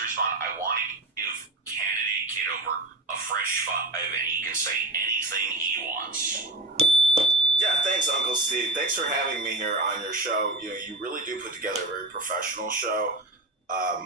answers fun. I want to give candidate Kitover a fresh 5, and he can say anything he wants. Yeah, thanks, Uncle Steve. Thanks for having me here on your show. You really do put together a very professional show.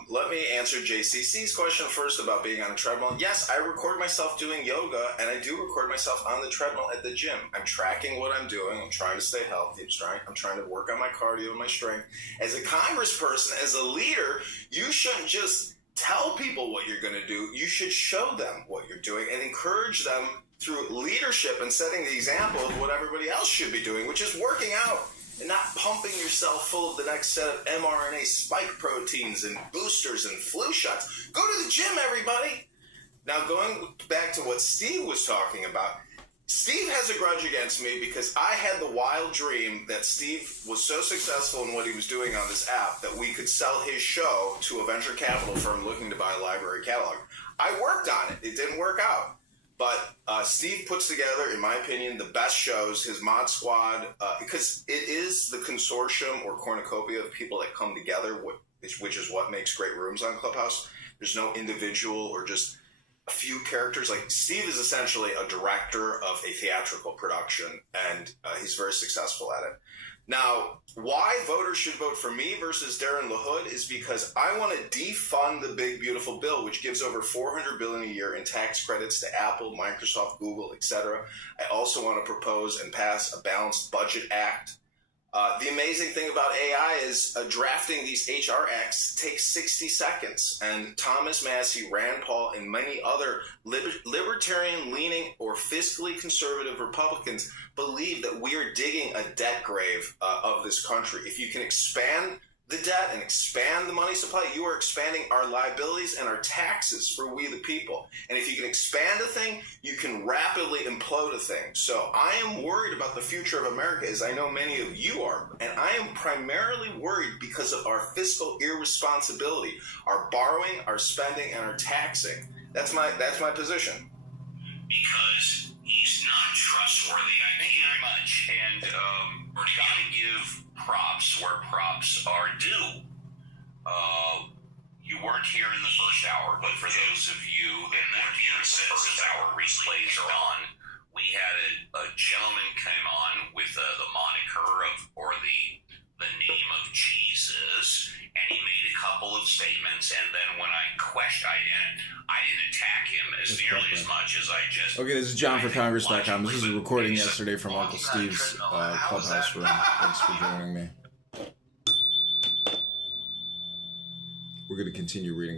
Let me answer JCC's question first about being on a treadmill. Yes, I record myself doing yoga, and I do record myself on the treadmill at the gym. I'm tracking what I'm doing. I'm trying to stay healthy. I'm trying to work on my cardio and my strength. As a congressperson, as a leader, you shouldn't just tell people what you're going to do. You should show them what you're doing and encourage them through leadership and setting the example of what everybody else should be doing, which is working out and not pumping yourself full of the next set of mRNA spike proteins and boosters and flu shots. Go to the gym, everybody. Now, going back to what Steve was talking about, Steve has a grudge against me because I had the wild dream that Steve was so successful in what he was doing on this app that we could sell his show to a venture capital firm looking to buy a library catalog. I worked on it. It didn't work out. But Steve puts together, in my opinion, the best shows, his mod squad, because it is the consortium or cornucopia of people that come together, which is what makes great rooms on Clubhouse. There's no individual or just a few characters. Like, Steve is essentially a director of a theatrical production, and he's very successful at it. Now, why voters should vote for me versus Darren LaHood is because I want to defund the big, beautiful bill, which gives over $400 billion a year in tax credits to Apple, Microsoft, Google, etc. I also want to propose and pass a balanced budget act. The amazing thing about AI is drafting these HR acts takes 60 seconds. And Thomas Massey, Rand Paul, and many other libertarian-leaning or fiscally conservative Republicans believe that we are digging a debt grave of this country. If you can expand the debt and expand the money supply, you are expanding our liabilities and our taxes for we the people. And if you can expand a thing, you can rapidly implode a thing. So I am worried about the future of America, as I know many of you are. And I am primarily worried because of our fiscal irresponsibility, our borrowing, our spending, and our taxing. That's my position. Because he's not trustworthy. Thank you very much. And we're got to give props where props are due. You weren't here in the first hour, but for those of you that weren't here in the first hour, replays are on. We had a gentleman come on with the moniker of, or the name of Jesus, and he made a couple of statements, and then when I questioned, I didn't attack him as nearly as much as I just... Okay, this is John for Congress.com. This is a recording yesterday from Uncle Steve's Clubhouse room. Thanks for joining me. We're going to continue reading.